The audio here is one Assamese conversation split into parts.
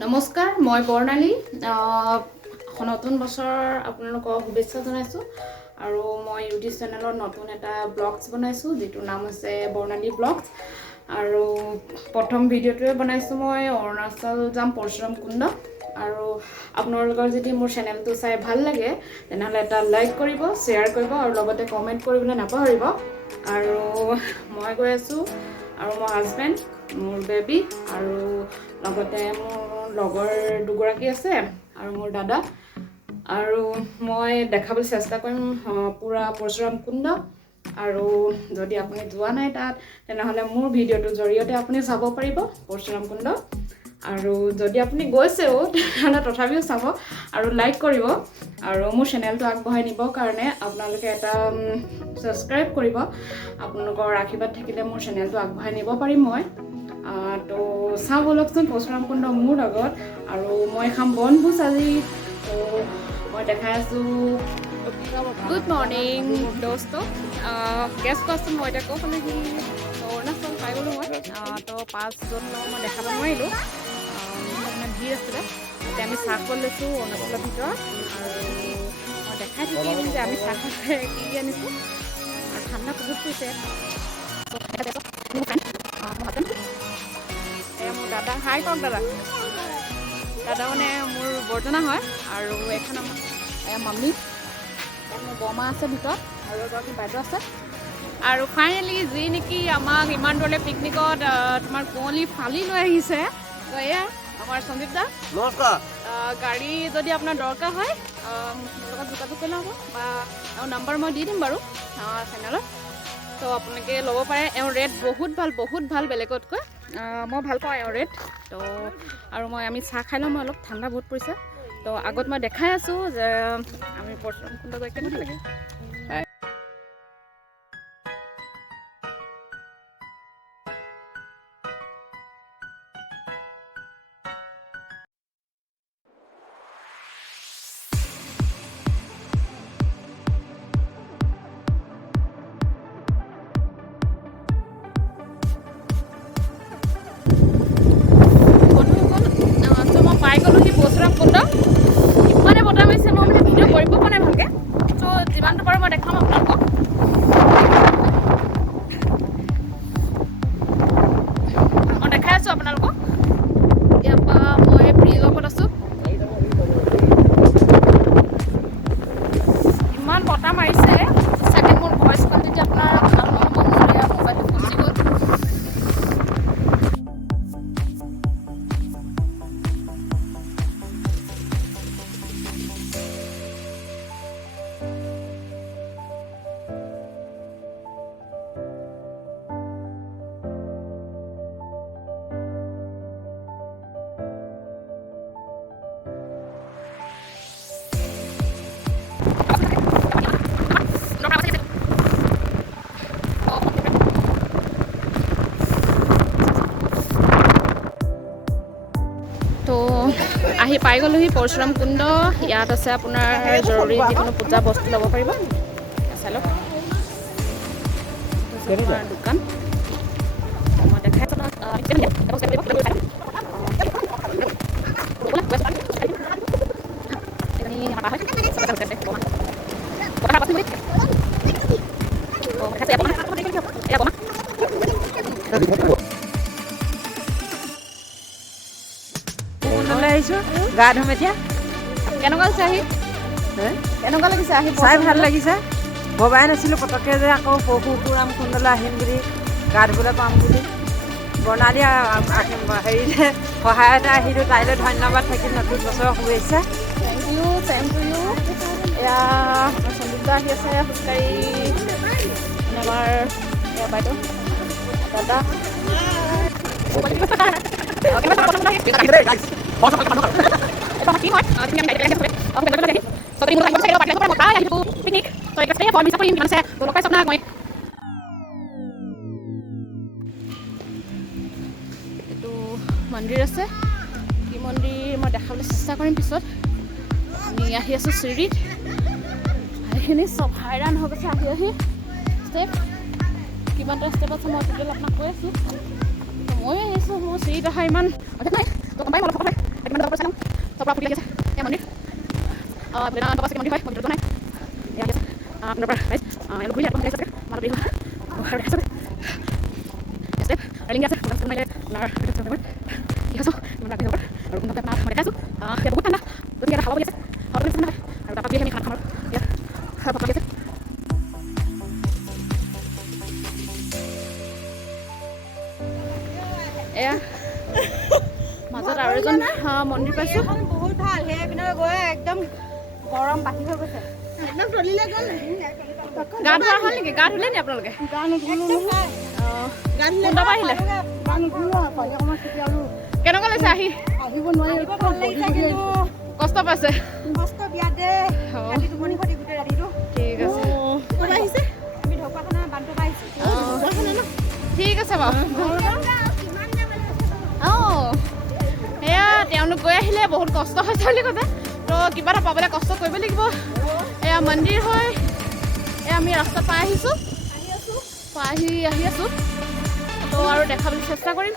নমস্কাৰ, মই বৰ্ণালী। নতুন বছৰ আপোনালোকক শুভেচ্ছা জনাইছোঁ আৰু মই ইউটিউব চেনেলত নতুন এটা ব্লগছ বনাইছোঁ যিটোৰ নাম হৈছে বৰ্ণালী ব্লগছ। আৰু প্ৰথম ভিডিঅ'টোৱে বনাইছোঁ মই অৰুণাচল যাম পৰশুৰাম কুণ্ড। আৰু আপোনালোকৰ যদি মোৰ চেনেলটো চাই ভাল লাগে তেনেহ'লে এটা লাইক কৰিব, শ্বেয়াৰ কৰিব আৰু লগতে কমেণ্ট কৰিবলৈ নাপাহৰিব। আৰু মই গৈ আছোঁ আৰু মোৰ হাজবেণ্ড, মোৰ বেবী আৰু লগতে মোৰ লগৰ দুগৰাকী আছে আৰু মোৰ দাদা। আৰু মই দেখাবলৈ চেষ্টা কৰিম পূৰা পৰশুৰাম কুণ্ড। আৰু যদি আপুনি যোৱা নাই তাত তেনেহ'লে মোৰ ভিডিঅ'টোৰ জৰিয়তে আপুনি চাব পাৰিব পৰশুৰাম কুণ্ড। আৰু যদি আপুনি গৈছেও তেনেহ'লে তথাপিও চাব আৰু লাইক কৰিব আৰু মোৰ চেনেলটো আগবঢ়াই নিবৰ কাৰণে আপোনালোকে এটা ছাবস্ক্ৰাইব কৰিব। আপোনালোকৰ আশীৰ্বাদ থাকিলে মোৰ চেনেলটো আগবঢ়াই নিব পাৰিম মই। তো চাওঁ ব'লকচোন পৰশুৰাম কুণ্ড মোৰ লগত। আৰু মই খাম বনভোজ আজি। তো মই দেখাই আছোঁ। গুড মৰ্ণিং দোস্ত। গেছ কোৱাচোন মই এতিয়া ক'ব নেকি? অৰুণাচল পাই গ'লোঁ মই। তো পাছ য'ত লওঁ মই দেখাব নোৱাৰিলোঁ, মানে ভিৰ আছিলে। এতিয়া আমি চাহ খোৱা লৈছোঁ অৰুণাচলৰ ভিতৰত। আৰু মই দেখাই থাকিম যে আমি চাহ খাই কি আনিছোঁ। আৰু ঠাণ্ডা বহুত পৰিছে। মোৰ দাদা, হাই কওক দাদা। দাদা মানে মোৰ বৰ্জনা হয়। আৰু এখন আমাৰ মামী, মোৰ বৰমা আছে ভিতৰত আৰু এগৰাকী বাইদেউ আছে। আৰু ফাইনেলি যি নেকি আমাক ইমান দূৰলৈ পিকনিকত তোমাৰ কুঁৱলী ফালি লৈ আহিছে। তো এয়া আমাৰ সঞ্জীৱ দা। নমস্কাৰ। গাড়ী যদি আপোনাৰ দৰকাৰ হয় মোৰ লগত যোগাযোগ কৰিলে হ'ব, বা এওঁৰ নাম্বাৰ মই দি দিম বাৰু চেনেলত। তো আপোনালোকে ল'ব পাৰে। এওঁৰ ৰেট বহুত ভাল বেলেগতকৈ। মই ভাল পাওঁ এওঁৰ ৰেট। তো আৰু আমি চাহ খাই লওঁ। মই অলপ ঠাণ্ডা বহুত পৰিছে। তো আগত মই দেখাই আছোঁ যে আমি পৰশুৰাম কুণ্ড গৈ কেনেকৈ লাগে। পাই গ'লোহি পৰশুৰাম কুণ্ড। ইমানে বতাহ মাৰিছে মই মানে ভিডিঅ' কৰিব পৰা নাই ভালকৈ। চ' যিমানটো পাৰোঁ মই দেখাম আপোনালোকক। মই দেখাই আছোঁ আপোনালোকক। ইয়াৰ পৰা মই ব্ৰিজৰ ওপৰত আছোঁ। ইমান বতাহ মাৰিছে চাগে মোৰ ভইচ কোৱালিটি আপোনাৰ ভাল নহ'ব। মোৰ ইয়াৰ মোবাইলটো গুচি গ'ল। তো আহি পাই গ'লোহি পৰশুৰাম কুণ্ড। ইয়াত আছে আপোনাৰ জৰুৰী যিকোনো পূজা বস্তু ল'ব পাৰিব। চাই লওক, দোকান মই দেখাই গা ধুম এতিয়া। কেনেকুৱা লাগিছে আহি? কেনেকুৱা লাগিছে আহি? চাই ভাল লাগিছে। ভবাই নাছিলোঁ পটককৈ যে আকৌ পৰশুৰাম কুণ্ডলৈ আহিম বুলি, গা ধুবলৈ পাম বুলি। বৰ্ণালী হেৰিতে সহায়তে আহিলোঁ। তাইলৈ ধন্যবাদ থাকিল। নতুন বছৰৰ শুভেচ্ছা। Thank you, same to you. এয়া আমাৰ সঞ্জীৱ দা আহি আছে খোজকাঢ়ি। আমাৰ এয়া বাইদেউ, দাদা। এইটো মন্দিৰ আছে। কি মন্দিৰ মই দেখাবলৈ চেষ্টা কৰিম পিছত। আমি আহি আছোঁ চিৰিত। সেইখিনি চব হাইৰাণ হৈ গৈছে আহি ষ্টেপ। কিমানটা ষ্টেপ আছে মই টোটেল আপোনাক কৈ আছোঁ। ময়ো আহিছোঁ, মোৰ চিৰিত অহা ইমান নাই। তো গম পাই মই পৰা ফুটি আছে এই মন্দিৰ বেলেগ বাবা মন্দিৰ হয় মন্দিৰটো নাই এয়া আছে আপোনাৰ পৰা ৰাইজ এওঁলোক ঘূৰি আহিব আছে মানৱ বিহু আৰু আছে ষ্টেপ ৰেলিং আছে মাৰিলে আপোনাৰ কি আছোঁ ইমান ৰাতি হ'ব আৰু কোনোবা আপোনাৰ মই দেখাইছোঁ এতিয়া বহুত ঠাণ্ডা গতিকে এটা হাৱা বলি আছে হাৱা বলি ঠাণ্ডা আৰু তাৰপৰা আমি খানা খাম আৰু ইয়াত ভাত লাগি আছে এয়া মাজত আৰু এজন মন্দিৰ পাইছোঁ বহুত ভাল সেই পিনে গৈ একদম গৰম বাঢ়ি হৈ গৈছে একদম তলিলে গ'ল গা ধোৱা হ'ল নেকি গা ধুলে নি আপোনালোকে গা নুধুলো কোনটা পৰা আহিলে গা নুধুলো অকণমান ছুটি আৰু কেনেকুৱা লাগিছে আহি আহিব নোৱাৰি ভাল লাগিছে কিন্তু কষ্ট পাইছে কষ্ট বিয়াত দে ৰাতি টোপনি খতি গোটেই ৰাতিটো ঠিক আছে ক'ত আহিছে আমি ঢকুৱাখানা বান্ধৰ পৰা আহিছোঁ ঠিক আছে বাৰু অঁ এয়া তেওঁলোক গৈ আহিলে বহুত কষ্ট হৈছে বুলি কৈছে তো কিবা এটা পাবলৈ কষ্ট কৰিব লাগিব এয়া মন্দিৰ হয় এয়া আমি ৰাস্তা পাই আহিছোঁ আহি আছোঁ তো আৰু দেখাবলৈ চেষ্টা কৰিম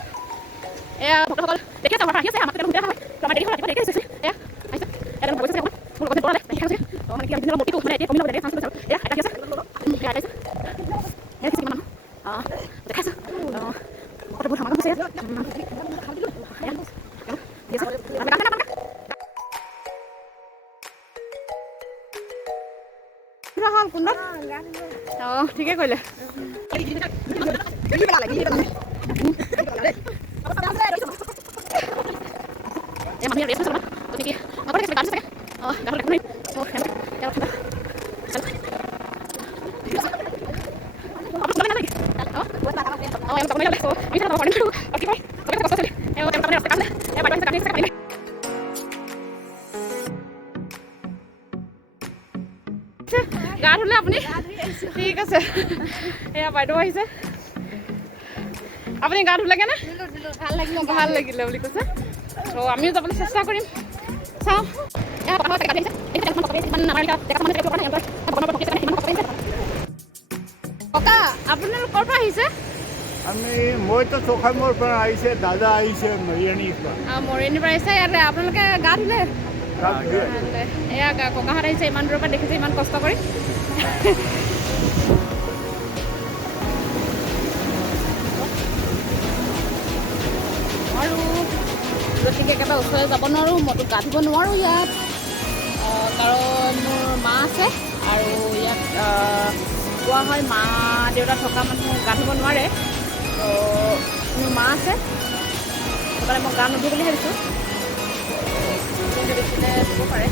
এয়া ভক্তসকল দেখি আছে আহি আছে আমাক সুবিধা হয় তো আমাৰ দেৰি হ'ল ৰাতিপুৱা দেখি আছে এয়া আহিছে এটা ভাবিছে মোৰ কথা পঢ়ালে দেখা আছে তো মানে কি আমি মূৰ্তিটো মানে এতিয়া কমি ল'ব লাগে চাঞ্চ লৈছোঁ এয়া আহি আছে এয়া আহিছে এয়া কিছু মানুহ দেখাইছে কত বহুত সমাগম হৈছে অঁ ঠিকে কৰিলে গা ধুলে আপুনি ঠিক আছে এয়া বাইদেউ আহিছে আপুনি গা ধুলেগৈনে ভাল লাগিলে বুলি কৈছে তো আমিও যাবলৈ চেষ্টা কৰিম চাওঁ ককা আপোনালোক ক'ৰ পৰা আহিছে মইতো চোখামৰ পৰা আহিছে দাদা আহিছে মৰিয়ানীৰ পৰা মৰিয়নিৰ পৰা আহিছে ইয়াতে আপোনালোকে গা ধুলে এয়া ককাহঁত আহিছে ইমান দূৰৰ পৰা দেখিছে ইমান কষ্ট কৰি আৰু গতিকে একেবাৰে ওচৰলৈ যাব নোৱাৰোঁ মইতো গা ধুব নোৱাৰোঁ ইয়াত কাৰণ মোৰ মা আছে আৰু ইয়াত কোৱা হয় মা দেউতা থকা মানুহ গা ধুব নোৱাৰে তো মোৰ মা আছে সেইকাৰণে মই গা নুধো বুলি ভাবিছোঁ দেখিলে ধুব পাৰে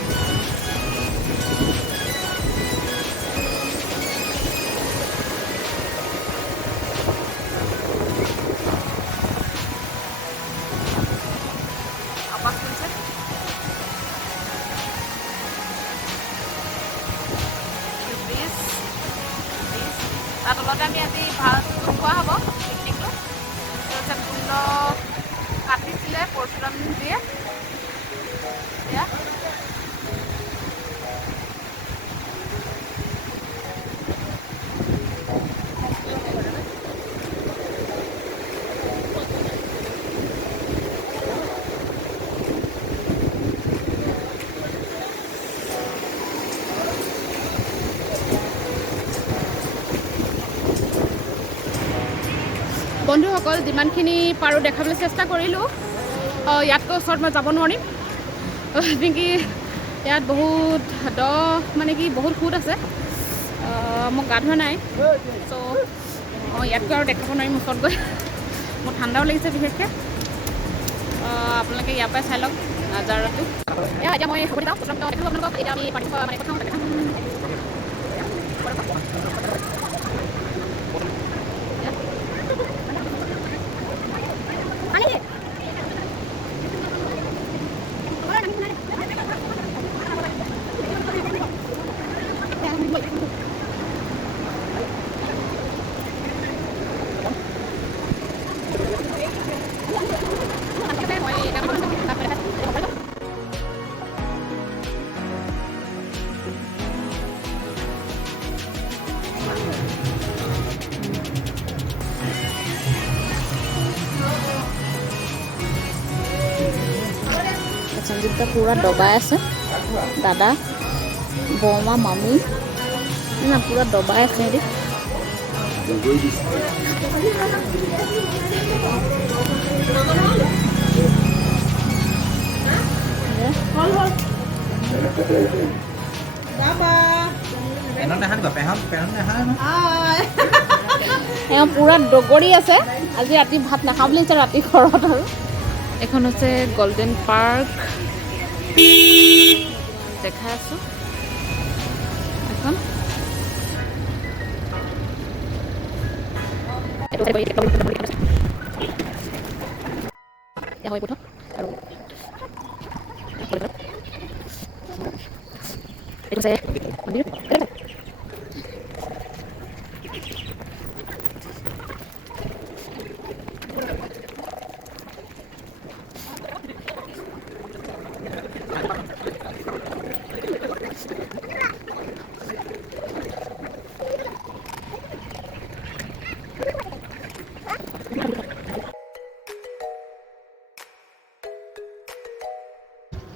তাৰ তলতে আমি আজি ভাত খোৱা হ'ব পিকনিকটো হৈছে কুণ্ড কাটিছিলে পৰশুৰাম দিয়ে এয়া বন্ধুসকল যিমানখিনি পাৰোঁ দেখাবলৈ চেষ্টা কৰিলোঁ ইয়াতকৈ ওচৰত মই যাব নোৱাৰিম নেকি ইয়াত বহুত দ মানে কি বহুত সোঁত আছে মোক গা ধোৱা নাই চ' মই ইয়াতকৈ আৰু দেখাব নোৱাৰিম ওচৰত গৈ মোৰ ঠাণ্ডাও লাগিছে বিশেষকৈ আপোনালোকে ইয়াৰ পৰাই চাই লওক নাজাৰাটো এতিয়া মই হ'ব যাওঁ প্ৰথম দেখালোঁ আপোনালোকক এতিয়া আমি পানী মানে কথা দেখাম সঞ্জীৱদা পূৰা দবাই আছে, দাদা বৰমা মামী না পূৰা দবাই আছে সিহঁতি। এওঁ পূৰা দগৰি আছে, আজি ৰাতি ভাত নাখাওঁ বুলি কৈছে ৰাতি ঘৰত। আৰু এইখন হৈছে গল্ডেন পাৰ্ক, দেখাই আছোঁ এখন।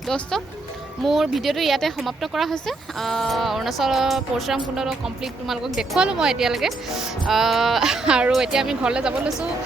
দোস্ত মোৰ ভিডিঅ'টো ইয়াতে সমাপ্ত কৰা হৈছে। অৰুণাচলৰ পৰশুৰাম কুণ্ড কমপ্লিট তোমালোকক দেখুৱালোঁ মই এতিয়ালৈকে, আৰু এতিয়া আমি ঘৰলৈ যাব লৈছোঁ।